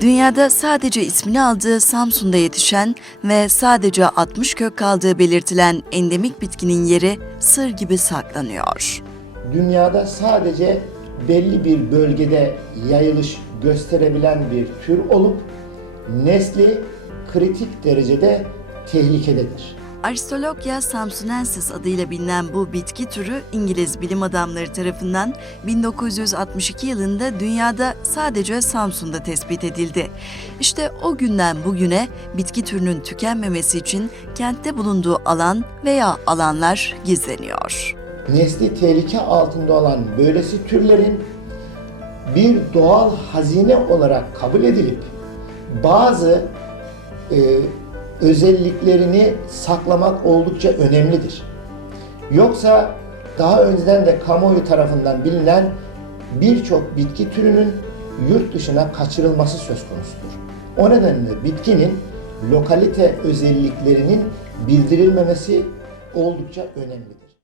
Dünyada sadece ismini aldığı Samsun'da yetişen ve sadece 60 kök kaldığı belirtilen endemik bitkinin yeri sır gibi saklanıyor. dünyada sadece belli bir bölgede yayılış gösterebilen bir tür olup nesli kritik derecede tehlikededir. Aristolochia samsunensis adıyla bilinen bu bitki türü İngiliz bilim adamları tarafından 1962 yılında dünyada sadece Samsun'da tespit edildi. İşte o günden bugüne bitki türünün tükenmemesi için kentte bulunduğu alan veya alanlar gizleniyor. Nesli tehlike altında olan böylesi türlerin bir doğal hazine olarak kabul edilip bazı e, özelliklerini saklamak oldukça önemlidir. Yoksa daha önceden de kamuoyu tarafından bilinen birçok bitki türünün yurt dışına kaçırılması söz konusudur. O nedenle bitkinin lokalite özelliklerinin bildirilmemesi oldukça önemlidir.